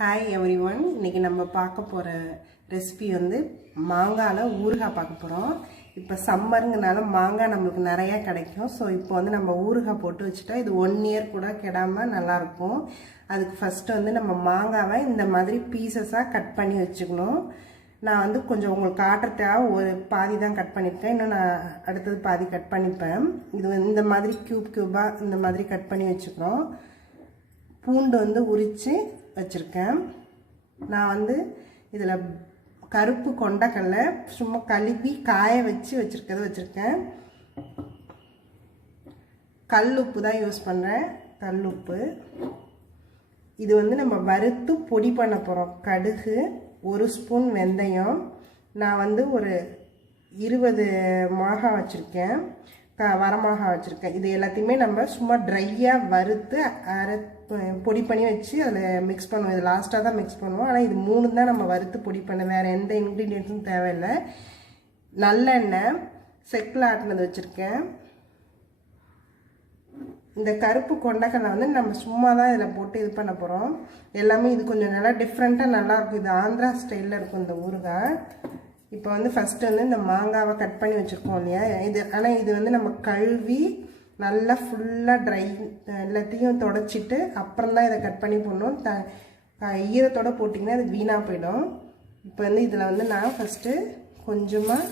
Hi everyone, இன்னைக்கு நம்ம பார்க்க போற ரெசிபி வந்து மாங்கால ஊறுகாய் பார்க்க போறோம். இப்போ சம்மர்ங்கனால மாங்காய் நமக்கு நிறைய கிடைக்கும். சோ இப்போ வந்து நம்ம ஊறுகாய் போட்டு வச்சிட்டா இது 1 இயர் கூட கெடாம நல்லா இருக்கும். அதுக்கு ஃபர்ஸ்ட் வந்து நம்ம மாங்காவை இந்த மாதிரி பீசஸா கட் பண்ணி வச்சுக்கணும். நான் வந்து கொஞ்சம் உங்களுக்கு காட்டுறதுக்காக ஒரு பாதி தான் கட் பண்ணிருக்கேன். இன்னும் நான் அடுத்தது பாதி கட் பண்ணிப்பேன். இது இந்த மாதிரி கியூபா இந்த மாதிரி கட் பண்ணி வச்சுக்கிறோம். பூண்டு வந்து உரிச்சு வச்சிருக்கேன். நான் வந்து இதில் கருப்பு கொண்டக்கடலை சும்மா கழுவி காய வச்சு வச்சிருக்கேன். கல் உப்பு தான் யூஸ் பண்ணுறேன். கல் உப்பு இது வந்து நம்ம வறுத்து பொடி பண்ண போகிறோம். கடுகு, 1 ஸ்பூன் வெந்தயம், நான் வந்து ஒரு 20 மிளகாய் வச்சுருக்கேன், வரமிளகாய் வச்சுருக்கேன். இது எல்லாத்தையுமே நம்ம சும்மா ட்ரையாக வறுத்து பொடி பண்ணி வச்சு அதில் மிக்ஸ் பண்ணுவோம். இது லாஸ்ட்டாக தான் மிக்ஸ் பண்ணுவோம். ஆனால் இது 3 தான் நம்ம வறுத்து பொடி பண்ண, வேறு எந்த இன்க்ரீடியன்ஸும் தேவையில்லை. நல்லெண்ணெய் செக்கில் ஆட்டினது வச்சுருக்கேன். இந்த கருப்பு கொண்டக்கடலை வந்து நம்ம சும்மா தான் இதில் போட்டு இது பண்ண போகிறோம். எல்லாமே இது கொஞ்சம் நல்லா டிஃப்ரெண்ட்டாக நல்லாயிருக்கும். இது ஆந்திரா ஸ்டைலில் இருக்கும் இந்த ஊறுகாய். இப்போ வந்து ஃபஸ்ட்டு வந்து இந்த மாங்காவை கட் பண்ணி வச்சுருக்கோம் இல்லையா, இது ஆனால் இது வந்து நம்ம கழுவி நல்லா ஃபுல்லாக ட்ரை எல்லாத்தையும் தொடச்சிட்டு அப்புறம் தான் இதை கட் பண்ணி போடணும். ஈரத்தோடு போட்டிங்கன்னா அது வீணாக போயிடும். இப்போ வந்து இதில் வந்து நான் ஃபஸ்ட்டு கொஞ்சமாக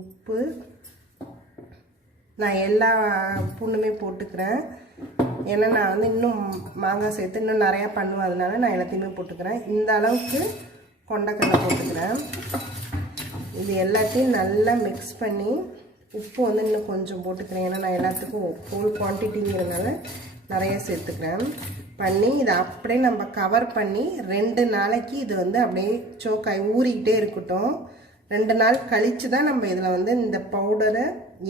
உப்பு, நான் எல்லா பூண்டுமே போட்டுக்கிறேன். ஏன்னா நான் வந்து இன்னும் மாங்காய் சேர்த்து இன்னும் நிறையா பண்ணுவேன், அதனால நான் எல்லாத்தையுமே போட்டுக்கிறேன். இந்த அளவுக்கு கொண்டக்கடலை போட்டுக்கிறேன். இது எல்லாத்தையும் நல்லா மிக்ஸ் பண்ணி உப்பு வந்து இன்னும் கொஞ்சம் போட்டுக்கிறேன். ஏன்னா நான் எல்லாத்துக்கும் ஹோல் குவான்டிட்டிங்கிறதுனால நிறைய சேர்த்துக்கிறேன். பண்ணி இதை அப்படியே நம்ம கவர் பண்ணி 2 நாளைக்கு இது வந்து அப்படியே சோக்காய் ஊறிக்கிட்டே இருக்கட்டும். 2 நாள் கழித்து தான் நம்ம இதில் வந்து இந்த பவுடரை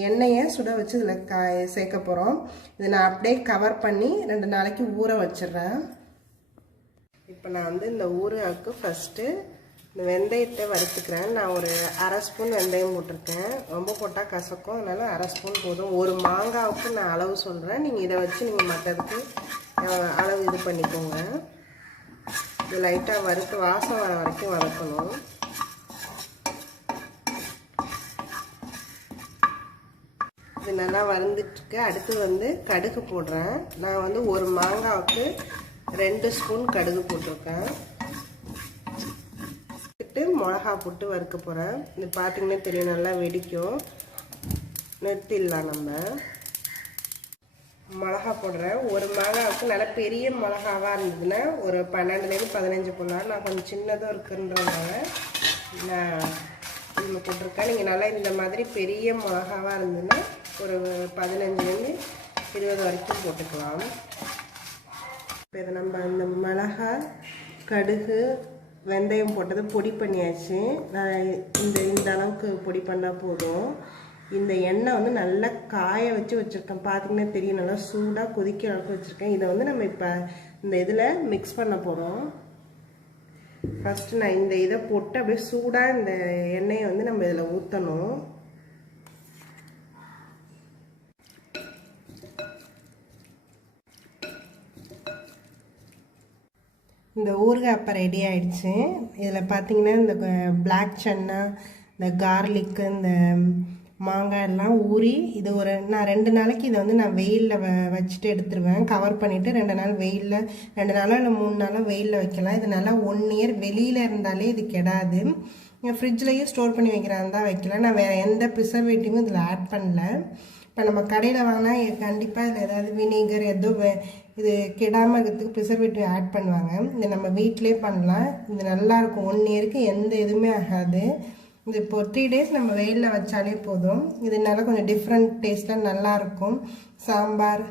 எண்ணெயை சுட வச்சு இதில் சேர்க்க போகிறோம். இதை நான் அப்படியே கவர் பண்ணி 2 நாளைக்கு ஊற வச்சிடுறேன். இப்போ நான் வந்து இந்த ஊறுகாய்க்கு ஃபஸ்ட்டு இந்த வெந்தயத்தை வறுத்துக்கிறேன். நான் ஒரு 1/2 ஸ்பூன் வெந்தயம் போட்டிருக்கேன். ரொம்ப போட்டால் கசக்கும், அதனால் 1/2 ஸ்பூன் போதும். ஒரு மாங்காவுக்கு நான் அளவு சொல்கிறேன். நீங்கள் இதை வச்சு நீங்கள் மற்றதுக்கு அளவு இது பண்ணிக்கோங்க. இது லைட்டாக வறுத்து வாசம் வர வரைக்கும் வதக்கணும். இது நல்லா வறுந்துட்டுருக்கு. அடுத்து வந்து கடுகு போடுறேன். நான் வந்து ஒரு மாங்காவுக்கு 2 ஸ்பூன் கடுகு போட்டிருக்கேன். மிளகா போட்டு வறுக்க போகிறேன். இது பார்த்தீங்கன்னா தெரியும், நல்லா வெடிக்கும். நிறுத்திடலாம். நம்ம மிளகா போடுறேன். ஒரு மிளகாவுக்கு நல்லா பெரிய மிளகாவாக இருந்ததுன்னா ஒரு 12லேருந்து 15 போடலாம். நான் கொஞ்சம் சின்னதாக இருக்குன்றதுனால நான் இதில் போட்டிருக்கேன். நீங்கள் நல்லா இந்த மாதிரி பெரிய மிளகாவாக இருந்ததுன்னா ஒரு 15லேருந்து 20 வரைக்கும் போட்டுக்கலாம். இப்போ இதை நம்ம அந்த மிளகா, கடுகு, வெந்தயம் போட்டது பொடி பண்ணியாச்சு. நான் இந்த அளவுக்கு பொடி பண்ணால் போதும். இந்த எண்ணெய் வந்து நல்லா காய வச்சு வச்சுருக்கேன். பார்த்தீங்கன்னா தெரியும், நல்லா சூடாக கொதிக்க அளவுக்கு வச்சுருக்கேன். இதை வந்து நம்ம இப்போ இந்த இதில் மிக்ஸ் பண்ண போகிறோம். ஃபஸ்ட்டு நான் இந்த இதை போட்டு அப்படியே சூடாக இந்த எண்ணெயை வந்து நம்ம இதில் ஊற்றணும். இந்த ஊறுகாய் அப்போ ரெடி ஆகிடுச்சு. இதில் பார்த்தீங்கன்னா இந்த பிளாக் சன்னா, இந்த கார்லிக்கு, இந்த மாங்காய் எல்லாம் ஊறி இது நான் 2 நாளைக்கு இதை வந்து நான் வெயிலில் வச்சுட்டு எடுத்துருவேன். கவர் பண்ணிவிட்டு 2 நாள் வெயிலில், 2 நாளோ இல்லை 3 நாளோ வெயிலில் வைக்கலாம். இது நல்லா 1 இயர் வெளியில் இருந்தாலே இது கெடாது. நீங்கள் ஃப்ரிட்ஜ்லேயும் ஸ்டோர் பண்ணி வைக்கிறாங்க தான் வைக்கலாம். நான் வேறு எந்த ப்ரிசர்வேட்டிவும் இதில் ஆட் பண்ணல. இப்போ நம்ம கடையில் வாங்கினா கண்டிப்பாக இதில் ஏதாவது வினிகர் ஏதோ இது கெடாமல் இருக்கிறதுக்கு ப்ரிசர்வேட்டிவ் ஆட் பண்ணுவாங்க. இது நம்ம வீட்டிலே பண்ணலாம். இது நல்லாயிருக்கும். 1 இயருக்கு எந்த இதுவுமே ஆகாது. இது இப்போ 3 டேஸ் நம்ம வெயிலில் வச்சாலே போதும். இது நல்லா கொஞ்சம் டிஃப்ரெண்ட் டேஸ்ட்டில் நல்லாயிருக்கும். சாம்பார்,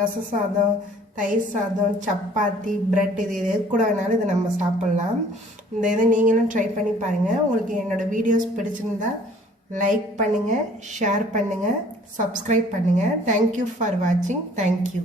ரச சாதம், தயிர் சாதம், சப்பாத்தி, ப்ரெட், இது எது கூட வேணாலும் இதை நம்ம சாப்பிட்லாம். இந்த இதை நீங்களும் ட்ரை பண்ணி பாருங்கள். உங்களுக்கு என்னோடய வீடியோஸ் பிடிச்சிருந்தா லைக் பண்ணுங்கள், ஷேர் பண்ணுங்கள், சப்ஸ்கிரைப் பண்ணுங்கள். தேங்க்யூ ஃபார் வாட்சிங். தேங்க்யூ.